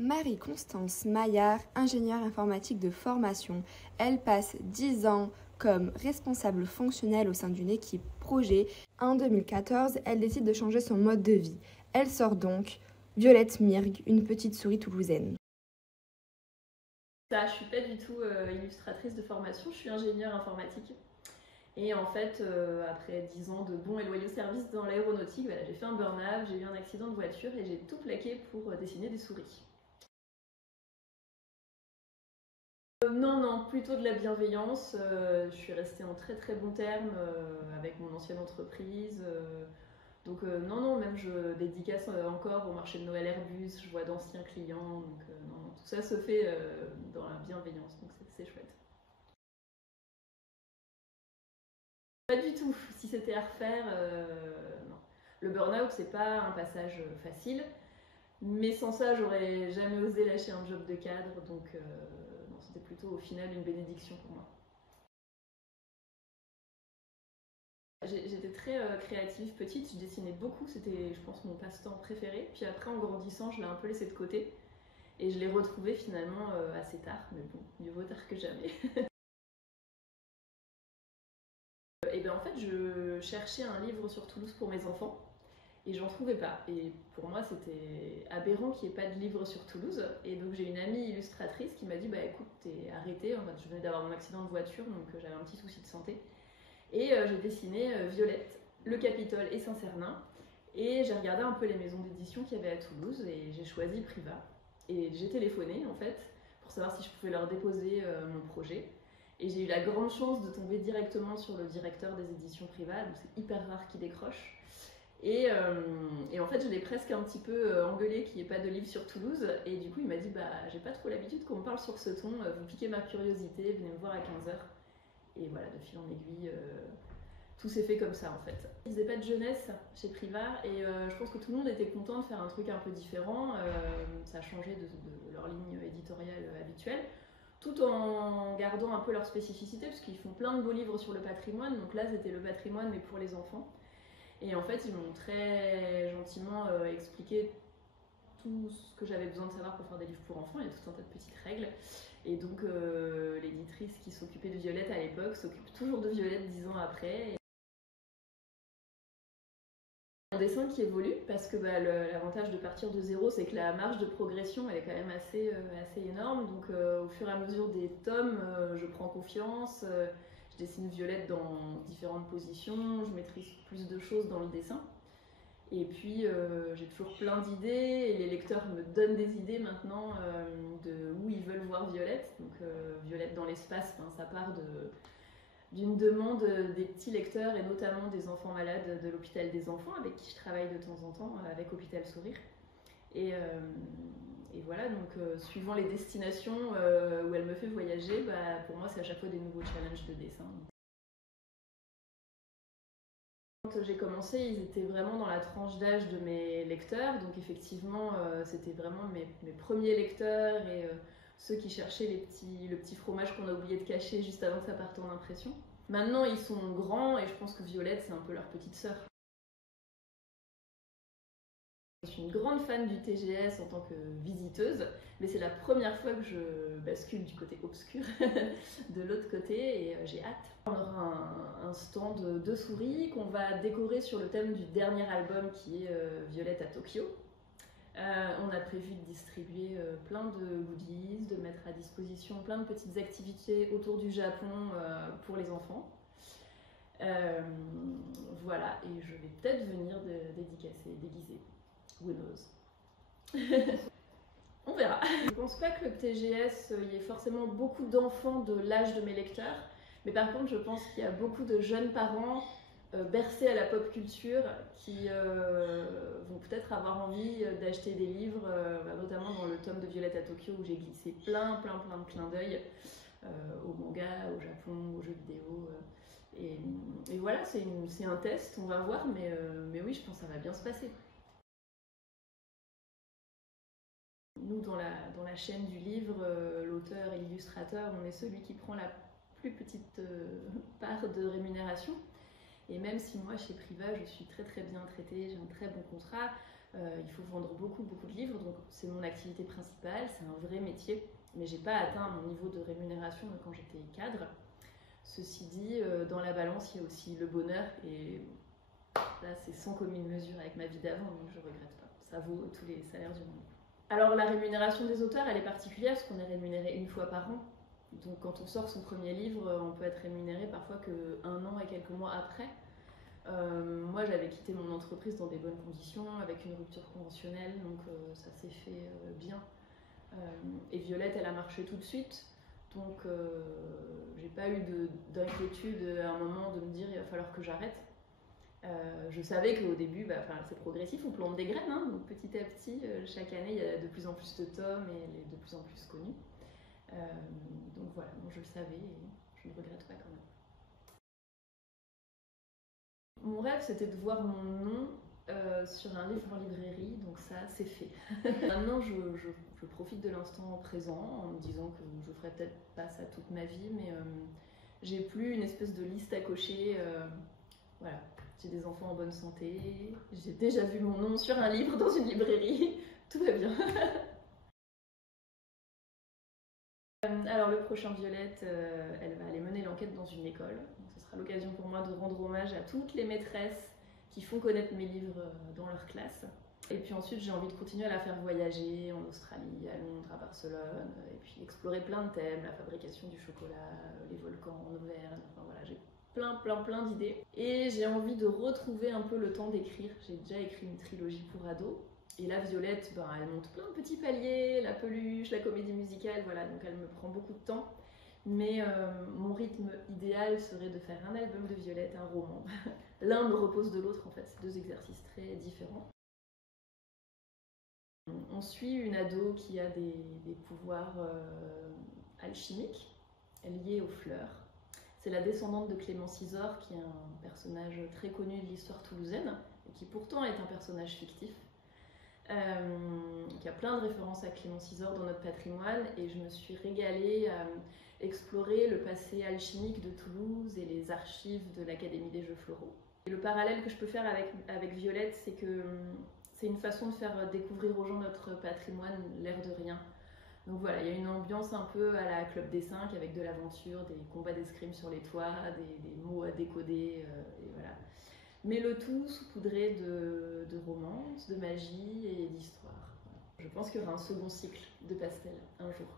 Marie-Constance Maillard, ingénieure informatique de formation, elle passe 10 ans comme responsable fonctionnelle au sein d'une équipe projet. En 2014, elle décide de changer son mode de vie. Elle sort donc Violette Mirgue, une petite souris toulousaine. Je ne suis pas du tout illustratrice de formation, je suis ingénieure informatique. Et en fait, après 10 ans de bons et loyaux services dans l'aéronautique, j'ai fait un burn-out, j'ai eu un accident de voiture et j'ai tout plaqué pour dessiner des souris. Non, plutôt de la bienveillance. Je suis restée en très très bons termes avec mon ancienne entreprise. Donc non, même je dédicace encore au marché de Noël Airbus, je vois d'anciens clients. Donc non, tout ça se fait dans la bienveillance, donc c'est chouette. Pas du tout. Si c'était à refaire, non. Le burn-out, c'est pas un passage facile, mais sans ça, j'aurais jamais osé lâcher un job de cadre, donc non, c'était plutôt au final une bénédiction pour moi. J'étais très créative petite, je dessinais beaucoup, c'était je pense mon passe-temps préféré. Puis après en grandissant, je l'ai un peu laissé de côté et je l'ai retrouvé finalement assez tard, mais bon, mieux vaut tard que jamais. Et bien en fait, je cherchais un livre sur Toulouse pour mes enfants et j'en trouvais pas. Et pour moi, c'était aberrant qu'il n'y ait pas de livre sur Toulouse. Et donc j'ai une amie illustratrice qui m'a dit écoute, t'es arrêtée. En fait, je venais d'avoir mon accident de voiture, donc j'avais un petit souci de santé. Et j'ai dessiné Violette, le Capitole et Saint-Cernin. Et j'ai regardé un peu les maisons d'édition qu'il y avait à Toulouse et j'ai choisi Priva. Et j'ai téléphoné en fait pour savoir si je pouvais leur déposer mon projet. Et j'ai eu la grande chance de tomber directement sur le directeur des éditions Priva, donc c'est hyper rare qu'il décroche. Et en fait, je l'ai presque un petit peu engueulé qu'il n'y ait pas de livre sur Toulouse. Et du coup, il m'a dit j'ai pas trop l'habitude qu'on me parle sur ce ton, vous piquez ma curiosité, venez me voir à 15h. Et voilà, de fil en aiguille, tout s'est fait comme ça en fait. Ils faisaient pas de jeunesse chez Priva et je pense que tout le monde était content de faire un truc un peu différent. Ça a changé de leur ligne éditoriale habituelle, tout en gardant un peu leur spécificité, parce qu'ils font plein de beaux livres sur le patrimoine. Donc là, c'était le patrimoine, mais pour les enfants. Et en fait, ils m'ont très gentiment expliqué tout ce que j'avais besoin de savoir pour faire des livres pour enfants. Il y a tout un tas de petites règles. Et donc, l'éditrice qui s'occupait de Violette à l'époque s'occupe toujours de Violette 10 ans après. Un dessin qui évolue parce que l'avantage de partir de zéro, c'est que la marge de progression elle est quand même assez énorme. Donc au fur et à mesure des tomes, je prends confiance, je dessine Violette dans différentes positions, je maîtrise plus de choses dans le dessin. Et puis j'ai toujours plein d'idées et les lecteurs me donnent des idées maintenant de où ils veulent voir Violette. Donc Violette dans l'espace, ça part d'une demande des petits lecteurs et notamment des enfants malades de l'hôpital des enfants avec qui je travaille de temps en temps avec Hôpital Sourire. Et voilà, donc suivant les destinations où elle me fait voyager, pour moi c'est à chaque fois des nouveaux challenges de dessin. Quand j'ai commencé, ils étaient vraiment dans la tranche d'âge de mes lecteurs, donc effectivement c'était vraiment mes premiers lecteurs et ceux qui cherchaient le petit fromage qu'on a oublié de cacher juste avant que ça parte en impression. Maintenant ils sont grands et je pense que Violette c'est un peu leur petite sœur. Je suis une grande fan du TGS en tant que visiteuse, mais c'est la première fois que je bascule du côté obscur de l'autre côté et j'ai hâte. On aura un stand de souris qu'on va décorer sur le thème du dernier album qui est Violette à Tokyo. On a prévu de distribuer plein de goodies, de mettre à disposition plein de petites activités autour du Japon pour les enfants. Voilà, et je vais peut-être venir dédicacer, déguiser. Who knows. On verra. Je pense pas que le TGS y ait forcément beaucoup d'enfants de l'âge de mes lecteurs, mais par contre je pense qu'il y a beaucoup de jeunes parents bercés à la pop culture qui vont peut-être avoir envie d'acheter des livres, notamment dans le tome de Violette à Tokyo où j'ai glissé plein de clins d'œil au manga, au Japon, aux jeux vidéo. Et voilà, c'est un test, on va voir, mais oui, je pense que ça va bien se passer. Nous, dans la chaîne du livre, l'auteur et l'illustrateur, on est celui qui prend la plus petite part de rémunération. Et même si moi, chez Priva, je suis très bien traitée, j'ai un très bon contrat, Il faut vendre beaucoup de livres, donc c'est mon activité principale, c'est un vrai métier, mais j'ai pas atteint mon niveau de rémunération quand j'étais cadre. Ceci dit, dans la balance, il y a aussi le bonheur, et là c'est sans commune mesure avec ma vie d'avant, donc je regrette pas. Ça vaut tous les salaires du monde. Alors la rémunération des auteurs, elle est particulière parce qu'on est rémunéré une fois par an. Donc quand on sort son premier livre, on peut être rémunéré parfois qu'un an et quelques mois après. Moi j'avais quitté mon entreprise dans des bonnes conditions, avec une rupture conventionnelle, donc ça s'est fait bien. Et Violette, elle a marché tout de suite, donc j'ai pas eu d'inquiétude à un moment de me dire il va falloir que j'arrête. Je savais qu'au début, c'est progressif, on plante des graines, hein, donc petit à petit, chaque année, il y a de plus en plus de tomes et elle est de plus en plus connue. Donc voilà, moi, je le savais et je ne regrette pas quand même. Mon rêve, c'était de voir mon nom sur un livre en librairie, donc ça, c'est fait. Maintenant, je profite de l'instant présent en me disant que je ferai peut-être pas ça toute ma vie, mais j'ai plus une espèce de liste à cocher. Voilà. J'ai des enfants en bonne santé, j'ai déjà vu mon nom sur un livre dans une librairie, tout va bien. Alors le prochain Violette, elle va aller mener l'enquête dans une école. Donc, ce sera l'occasion pour moi de rendre hommage à toutes les maîtresses qui font connaître mes livres dans leur classe. Et puis ensuite j'ai envie de continuer à la faire voyager en Australie, à Londres, à Barcelone, et puis explorer plein de thèmes, la fabrication du chocolat, les volcans en Auvergne, enfin voilà, j'ai plein d'idées. Et j'ai envie de retrouver un peu le temps d'écrire. J'ai déjà écrit une trilogie pour ados. Et là, Violette, elle monte plein de petits paliers, la peluche, la comédie musicale, voilà, donc elle me prend beaucoup de temps. Mais mon rythme idéal serait de faire un album de Violette, un roman. L'un me repose de l'autre, en fait, c'est deux exercices très différents. On suit une ado qui a des pouvoirs alchimiques liés aux fleurs. C'est la descendante de Clémence Isor, qui est un personnage très connu de l'histoire toulousaine, et qui pourtant est un personnage fictif, qui a plein de références à Clémence Isor dans notre patrimoine, et je me suis régalée à explorer le passé alchimique de Toulouse et les archives de l'Académie des Jeux Floraux. Et le parallèle que je peux faire avec Violette, c'est que c'est une façon de faire découvrir aux gens notre patrimoine, l'air de rien. Donc voilà, il y a une ambiance un peu à la Club des 5 avec de l'aventure, des combats d'escrime sur les toits, des mots à décoder, et voilà. Mais le tout saupoudré de romance, de magie et d'histoire. Voilà. Je pense qu'il y aura un second cycle de Pastel un jour.